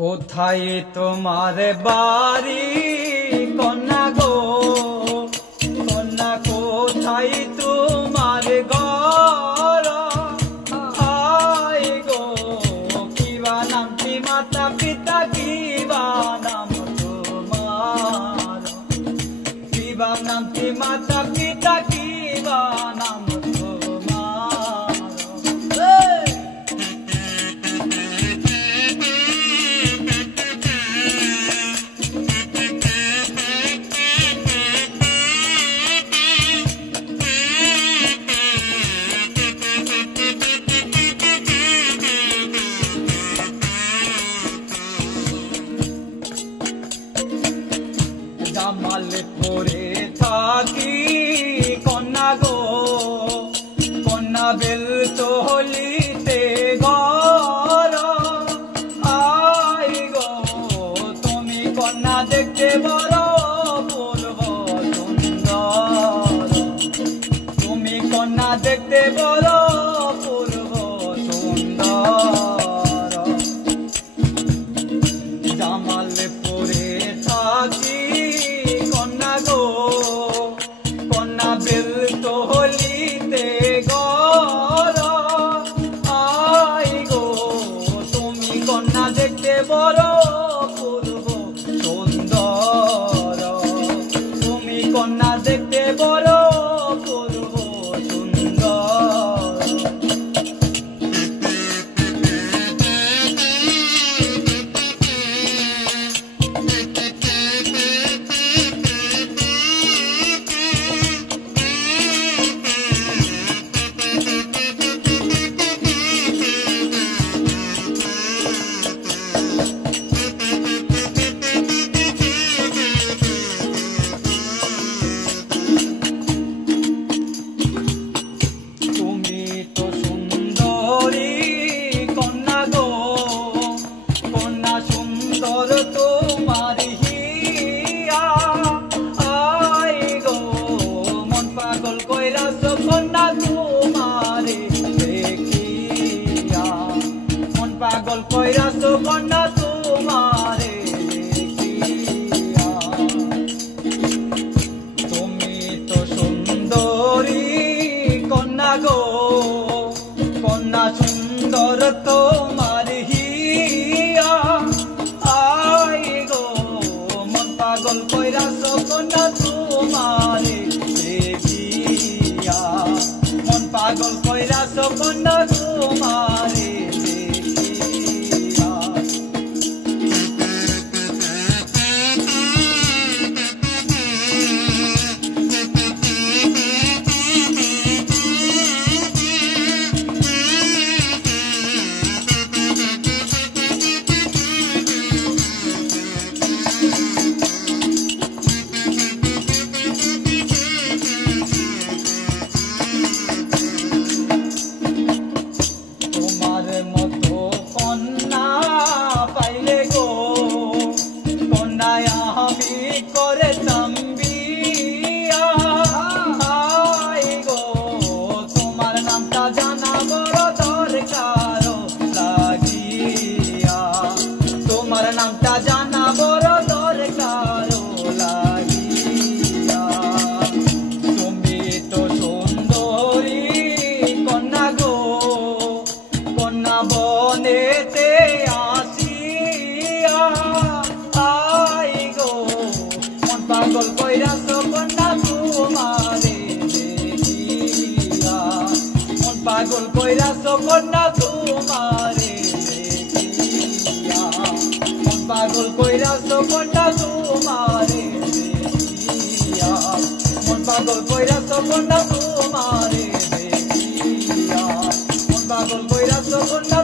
কোথায় তোমার বাড়ি কন্যা গো, কন্যা কোথায় তোমার ঘর? আয় গো কিবা নাম কি মাতা পিতা, কিবা নাম তোমার? কিবা নাম কি মাতা পিতা, কিবা নাম তোমার? জামালপুরে থাকি কন্যা গো, কন্যা বেলতলিতে ঘর। আই গো তুমি কন্যা দেখতে বড় অপূর্ব সুন্দর, তুমি কন্যা দেখতে বড় অপূর্ব সুন্দর। জামালপুরে থাকি কন্যা গো, কন্যা বেলতলিতে ঘর। আই গো তুমি কন্যা দেখতে বড় অপূর্ব সুন্দর, তুমি কন্যা দেখতে বড় অপূর্ব সুন্দর। তোমার হিয়া আই গো মন পাগল কইরাছ কন্যা তোমারে দেখিয়া, মন পাগল কইরাছ কন্যা তোমারে দেখিয়া। তুমি তো সুন্দরী কন্যা গো, কন্যা সুন্দর তোমার হিয়া। পাগল কইরাছ কন্যা তোমারে দেখিয়া, মন পাগল কইরাছ কন্যা তোমারে দেখিয়া। নামটা জানা বড় দরকার লাগিয়া, তুমি তো সুন্দরী কন্যা গো, কন্যা বনেতে আসিয়া। আই গো মন পাগল কইরাছ কন্যা তোমারে দেখিয়া, মন পাগল কইরাছ কন্যা তোমারে দেখিয়া, পাগল কইরাছ কন্যা তোমারে দেখিয়া, মন পাগল কইরাছ কন্যা তোমারে দেখিয়া, মন পাগল কইরাছ কন্যা।